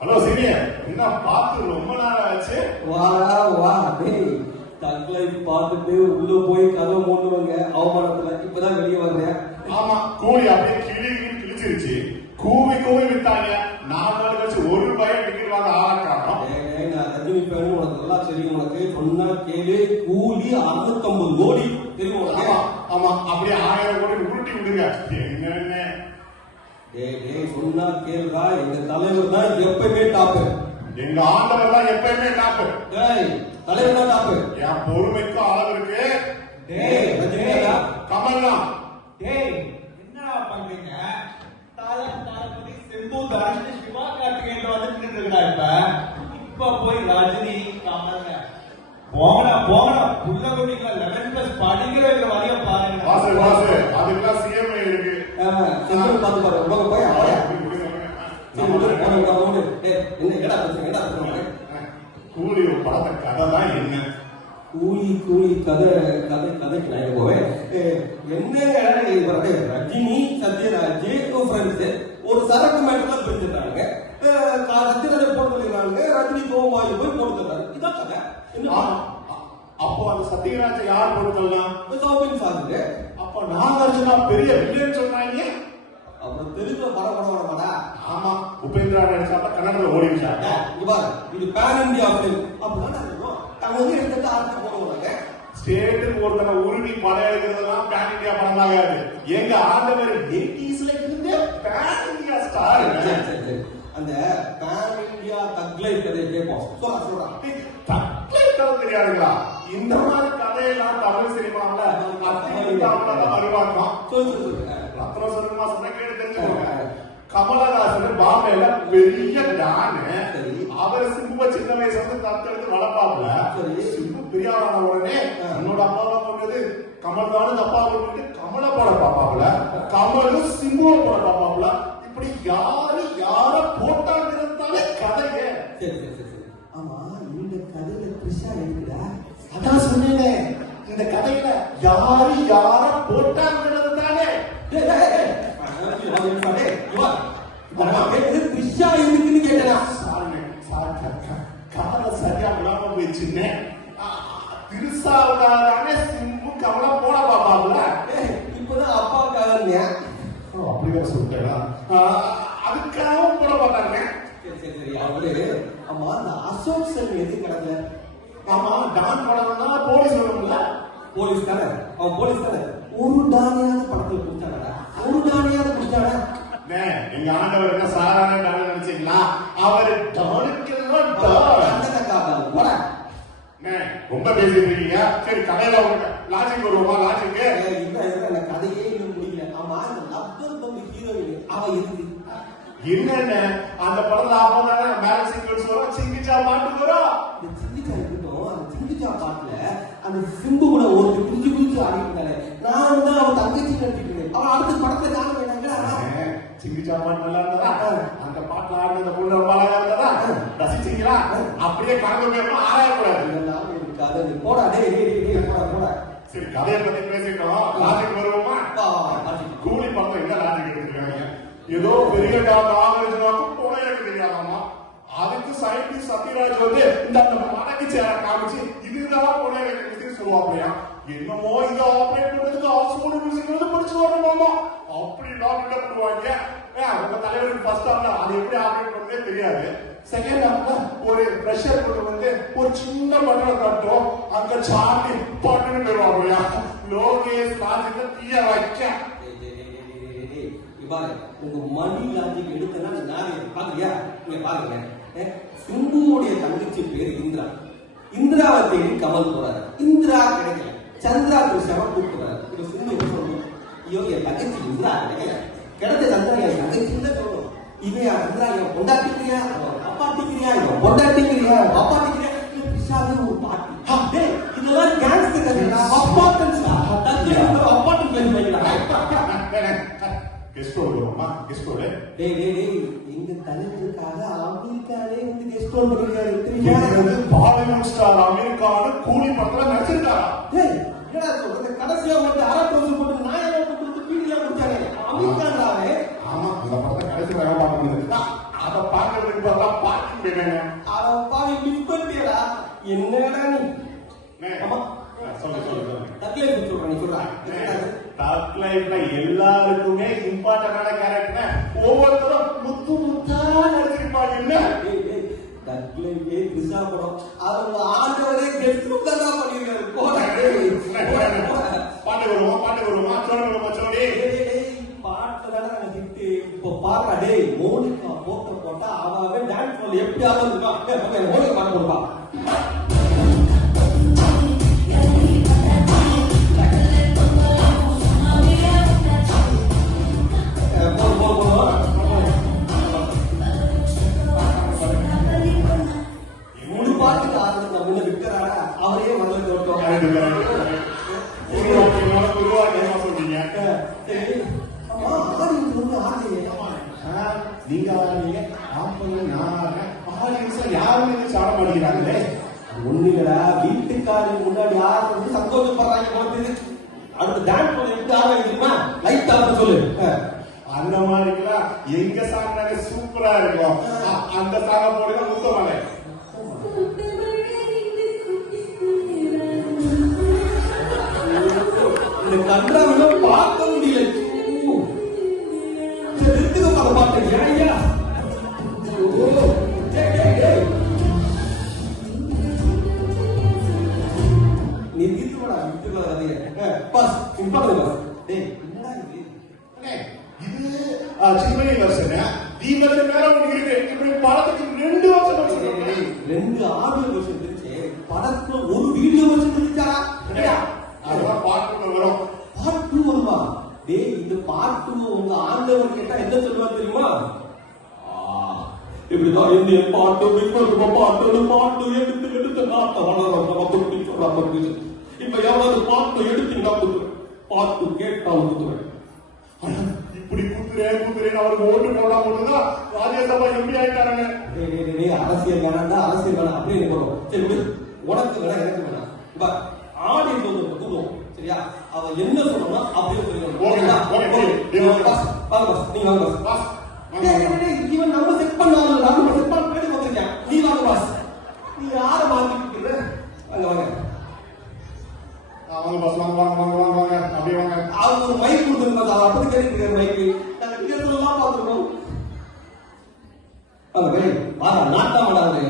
Hello senior, என்ன பார்த்து ரொம்ப நேரம் ஆச்சு. வா டேய், தக் லைஃப் பார்த்துட்டு உள்ள போய் கதவை மூடுவாங்க அவமானத்துல. இப்பதான் வெளியே வர்றேன். ஆமா, கூலி அப்படியே கிழிச்சிருச்சு. கூவி வித்தாங்க. 4 நாள் கழிச்சு ₹1 டிக்கெட் வாங்க ஆரம்பிச்சாங்க. நான் ரஜினி பேரு, உனக்கு நல்லா தெரியும். உனக்கு சொன்னா கேளு, கூலி 650 கோடி தெரியும். ஆமா, அப்படியே 1000 கோடி உருட்டி விடுங்க. என்னன்னு டேய் சொன்னா கேளுடா. எங்க தலைவர் தான் எப்பயுமே டாப்பு. எங்க ஆண்டவர் தான் எப்பயுமே டாப்பு. டேய் தலைவர் தான் டாப்பு. என் பொறுமைக்கு அளவு இருக்கு. டேய் ரஜினியா, கமல்லாம். டேய் என்னடா பண்றீங்க? தாளபதி சிம்பு தனுஷ் சிவா கார்த்திகேயன் வந்துட்டு இருக்கடா. இப்ப போய் ரஜினி கமல் போங்கடா புள்ள குட்டிங்களா 11+ படிக்கிற வரைய பாருங்க. வாசு அதுக்கெல்லாம் சிஎம்ஐ இருக்கு. சென்று பார்த்து பாரு. உலக போய் கூலி படத்தை கதை தான் என்ன? கூலி கதைக்கு நான் போவேன். என்னங்க ரஜினி சத்யராஜ் ஃப்ரெண்ட்ஸ் ஒரு சரக்கு மேட்டர்ல பிரிஞ்சுட்டாங்க. சத்யராஜ் போட்டுருக்காங்க, ரஜினி கோவாயு போய் போட்டுறாரு. இதான் கதை. அப்போ அந்த சத்யராஜை யார் போட்டுக்கலாம்? சௌபின் சாகுது. அப்ப நாகார்ஜுனா பெரிய வில்லன் சொன்னாங்க. அப்புறம் தெரிஞ்ச படம். ஆமா, உபேந்திரா நடிச்சாப்ப கன்னடத்துல ஓடிச்சாங்க. இது பேன் இந்தியா பிலிம். அப்படின்னா அவங்க எடுத்துட்டு ஆர்த்தி போடுவாங்க. ஸ்டேட்டுக்கு ஒருத்தனை உருவி படம் எடுக்கிறதெல்லாம் பேன் இந்தியா படம் ஆகாது. எங்க ஆண்டவர் 80ஸ்ல இருந்து பேன் இந்தியா ஸ்டார். அந்த பேன் இந்தியா தக்லை கதை கேட்போம். சொல்றா தக்லை கதை தெரியாதுங்களா? இந்த மாதிரி கதையெல்லாம் தமிழ் சினிமாவில் வருவாங்க. ரத்ன சினிமா சொன்ன கேட்டு தெரிஞ்சுக்கோங்க. கமலஹாசன் பாம்பேல பெரிய டான். அவர் சிம்புவை சின்ன வயசுல இருந்து தத்தெடுத்து வளர்ப்பாப்புல. சிம்பு பெரியாரான உடனே என்னோட அப்பாவை கொண்டது கமல் தானு அப்பா கொண்டு கமலை போட பாப்பாப்புல. கமலும் சிம்புவை போட பாப்பாப்புல. இப்படி யார போட்டாங்கிறதாலே கதைங்க. ஆமா, இந்த கதையில த்ரிஷா இருக்குதா? அதான் சொன்னேன், இந்த கதையில யார போட்டாங்கிறது தானே. த்ரிஷா இருக்குன்னு கேட்டா காதை சரியா விடாம போயிடுச்சுன்னு. திருசாவுக்காக சிம்பு கமலை போட பாப்பாப்புல. இப்பதான் அப்பாவுக்காக அப்படிதான் சொல்லிட்டேன். அதுக்காகவும் போட மாட்டாங்க. சரி. அவரு ஆமா, அந்த அசோக் செல்வி எது கிடக்கல? ஆமா, டான் படம் தான் போலீஸ் வரும்ல. போலீஸ் தானே, அவன் போலீஸ் தானே. ஒரு டானியாவது படத்துல குடிச்சாடா? ஒரு டானியாவது குடிச்சாடா? எங்க ஆண்டவர் என்ன சாதாரண டான் நினைச்சீங்களா? அவர் டானுக்கு ரொம்ப பேசிட்டு இருக்கீங்க. சரி, கதையில லாஜிக் வருவோமா? லாஜிக்கு இந்த கதையே இன்னும் முடியல. ஆமா, இந்த லப்பர் தம்பி ஹீரோயின் அவ இருக்கு என்னென்ன அந்த படத்துல அப்பதானே மேல சிங்கிள்ஸ் வரும், சிங்கிச்சா பாட்டு வரும். இந்த சிங்கிச்சா இருக்கட்டும், அந்த சிங்கிச்சா பாட்டுல அந்த சிம்பு கூட ஒரு குடிச்சு ஆடிட்டாரு. நான் தான் அவன் தங்கச்சி நடிச்சிட்டு அவன் அடுத்த படத்துல காண வேண்டாங்க. சிங்கிச்சா பாட்டு நல்லா இருந்ததா? அந்த பாட்டுல ஆடின பொண்ணு ரொம்ப அழகா இருந்ததா? ரசிச்சீங்களா? அப்படியே கலந்து போயிடணும், ஆராயக்கூடாது. ஒரு கதை போடா. போடா. சரி, கதையை பத்தி பேசிட்டோம். லாஜிக் வருவோமா? கூலி படத்தை என்ன லாஜிக் எடுத்துருக்காங்க? ஏதோ பெரிய நாகார்ஜுனாவுக்கும் போன எனக்கு தெரியாதாமா. அதுக்கு சயின்டிஸ்ட் சத்யராஜ் வந்து இந்த மடக்கு சேர காமிச்சு இதுதான் போன எனக்கு சொல்லுவாப்லையா. என்னமோ இதை ஆப்ரேட் பண்றதுக்கு ஆக்ஸ்போர்ட் மியூசிக் வந்து படிச்சு வரணுமாமா. அப்படி டாக்டர் பண்ணுவாங்க. உங்க தலைவருக்கு ஃபர்ஸ்ட் ஹாஃப்ல அது எப்படி ஆப்ரேட் பண்றதே தெரியாது. செகண்ட் ஹாஃப்ல ஒரு பிரஷர் கொண்டு வந்து ஒரு சின்ன பட்டனை தட்டும், அங்க சார்லி பாட்டுன்னு போயிடுவாங்க. லோகேஷ் லாஜிக் தீய வைக்க. உங்க மணி லாஜிக் எடுத்தனா நான் பாக்குறியா? நீங்க பாருங்க, சிம்புவுடைய தங்கச்சி பேரு இந்திரா. இந்திராவை தேடி கமல் போறாரு. இந்திரா கிடைக்கல. சந்திரா கிருஷ்ணாவை கூப்பிடுறாரு. இப்ப சிம்பு என்ன சொல்லணும்? ஐயோ, என் தங்கச்சி இந்திரா கிடைக்கல, கிடைச்ச சந்திரா என் தங்கச்சின்னு சொல்லணும். இவன் சந்திரா இவன் பொண்டாட்டிக்கிறியா, அப்பாட்டிக்கிறியா, இவன் பொண்டாட்டிக்கிறியா, அப்பாட்டிக்கிறியா, பிசாது ஒரு பாட்டி. இதெல்லாம் கேங்ஸ்டர் கதை. அப்பாட்டன்ஸ் அப்பாட்டன் பிளேஸ் பண்ணிக்கலாம். எங்க தலைவருக்காக அமெரிக்காலே வந்து கெஸ்ட் ஹோல் பண்ணிருக்காரு. பாலிவுட் ஸ்டார் அமெரிக்கான கூலி படத்துல நடிச்சிருக்காரா? என்னடா சொல்றது? கடைசியா வந்து அரட்டோசு போட்டு நாயெல்லாம் போட்டு வீடியோ முடிச்சாங்க அமெரிக்காவே. ஆமா, அந்த படத்தை கடைசி வேலை பார்க்க முடியாது. அதை பார்க்கறதுக்கு என்னங்க அவன் பாவி மிஸ் பண்ணிட்டியடா. என்னடா நீ? அண்ணே, ஆமா. சொல்லு சொல்லு தக்லை சொல்றேன், நீ சொல்றா. டாப் லைஃப்ல எல்லாருக்குமே இம்பார்ட்டன்டான கேரக்டர் ஒவ்வொருத்தரும் முத்து முத்தா நடிச்சிருப்பாங்க இல்ல தக்லையே கிருஷ்ணா படம். அவங்க ஆண்டவரே கெஸ்ட் தான் பண்ணிருக்காரு. பாட்டு வருமா சொல்லுங்க மச்சோடி பாட்டு தானே எனக்கு ஹிட். இப்போ பாருடா டேய், மோனிகா போட்டா அவவே டான்ஸ் பண்ண எப்படி ஆகும் இருக்கா? மோனிகா பாட்டு போடுவா. முழு பாட்டுக்கு ஆரம்பிச்சு நம்ம முன்ன விக்கிறாரா அவரே வரல தோட்டம். சொல்றீங்க நீங்க ஆடுறீங்க ஆடியன்ஸ் யாருமே சாட மாட்டேங்கிறாங்களே. ஒண்ணுங்கடா, வீட்டுக்காரங்க முன்னாடி யாரும் வந்து சந்தோஷப்படுறாங்க போகுது. அடுத்து டான்ஸ் பண்ண எப்படி ஆரம்பிக்க தெரியுமா? லைட் ஆஃப் சொல்லு. அந்த மாதிரிலாம் எங்க சாங் சூப்பரா இருக்கும். அந்த சாங்க போடுங்க முத்தமலை. இந்த கன்றாவில பார்க்க முடியல. நிறுத்துக்க பல பாட்டு ஐயா. நீ தீர்த்துவடா விட்டுக்கொள்ள பாஸ் இம்பார்ட் பாஸ். டேய் என்னடா இது? இது சின்ன வருஷம் டி வருஷம் மேல உங்களுக்கு இருக்கு. இப்படி படத்துக்கு 2 வருஷம் வச்சிருக்கீங்க. 2 ஆடியோ வருஷம் இருந்துச்சு. படத்துல ஒரு வீடியோ வருஷம் இருந்துச்சாடா? அதெல்லாம் பாட்டு வரும். பார்ட் 2 வருமா? டேய் இந்த பார்ட் 2 உங்க ஆண்டவர் கேட்டா என்ன சொல்லுவார் தெரியுமா? இப்படிதான் என்ன பாட்டு பாட்டு எடுத்து நாட்ட வளரும் நம்ம குட்டி சொல்றாங்க. இப்ப எவ்வளவு பாட்டு எடுத்தீங்கன்னா பாட்டு கேட்டா கொடுத்துருவேன். இப்படி குத்துறேன் அவருக்கு ஓட்டு போடா போட்டுதான் ராஜ்யசபா எம்பி ஆயிட்டாருங்க. அரசியல் வேணாண்டா, அரசியல் வேணாம் அப்படின்னு வரும். சரி விடு, உனக்கு வேணா எனக்கு வேணாம். இப்ப ஆடியன்ஸ் வந்து கூடுவோம் சரியா? அவன் என்ன சொல்லணும் அப்படியே இவன் நம்ம செட் பண்ணாலும் நம்ம செட் பண்ண பேடி வந்திருக்கேன். நீ வாங்க பாஸ், நீ யார மாத்திட்டு அங்க வாங்க அவங்க பாஸ் வாங்க அப்படியே வாங்க. அவங்க ஒரு மைக் கொடுத்துருந்தா அப்படி கேட்டு மைக்கு நாங்க தியேட்டர்லாம் பார்த்துருக்கோம். அவங்க வேலை வாங்க நாட்டாமடாரு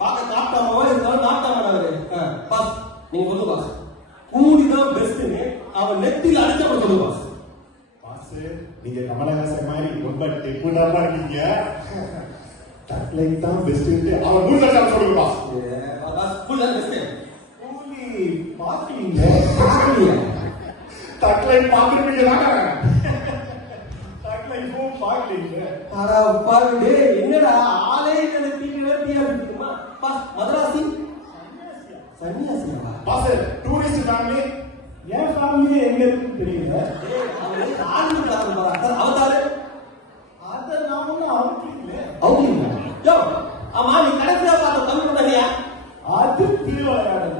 பார்க்க காட்டாமவா இருந்தாலும் நாட்டாமடாரு பாஸ் நீங்க சொல்லு பாஸ். கூடிதான் பெஸ்ட்னு அவன் நெத்தில அடிச்சப்ப சொல்லு பாஸ். பாஸ் நீங்க கமலஹாசன் மாதிரி ரொம்ப டெப்புடாப்பா இருக்கீங்க. தக்லைன் தான் பெஸ்ட் அவன் மூணு சொல்லுங்க பாஸ். பாஸ் ஃபுல்லா பெஸ்ட். கூலி பாத்தீங்க தக்லைன் பாத்துருப்பீங்களா? தக்லைன் பாக்கலீங்க. அட பாருடே என்னடா ஆளே இந்த டீயா இருக்குமா? பாஸ் மதராசி சன்னியாசியா? பாஸ் டூரிஸ்ட் ஃபேமிலி ஏன் ஃபேமிலி எங்க இருக்குன்னு தெரியல. அவரே ஆளுங்களாக பாரு அவதாரு அத நான் ஒன்னும் அவுட்ல அவுங்க யோ ஆமா நீ கடைசியா பார்த்த தமிழ் படலையா? அது திருவிளையாடல்.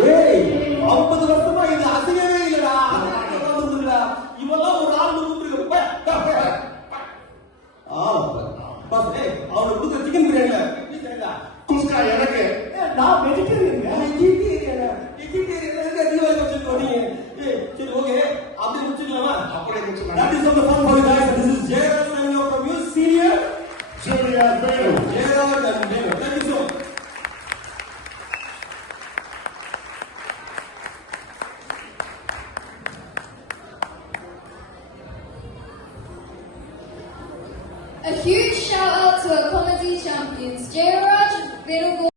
டேய் 50 வருஷமா இது அசையவே இல்லடா. இவெல்லாம் ஒரு ஆள் கூப்பிட்டு பாஸ் டேய் அவனுக்கு கொடுத்த சிக்கன் பிரியாணில குஸ்கா எனக்கு நான் வெஜிடேரியன். வெஜிடேரியன் தீபாவளி வச்சிருக்கோம் நீங்க. சரி ஓகே அப்படியே முடிச்சுக்கலாமா? அப்படியே முடிச்சுக்கலாம். That is all the fun for you guys. This is Jayraj and you're from your senior Junior Venu. Jayraj and Venu. Thank you so much. A huge shout out to our comedy champions, Jayraj, Venu.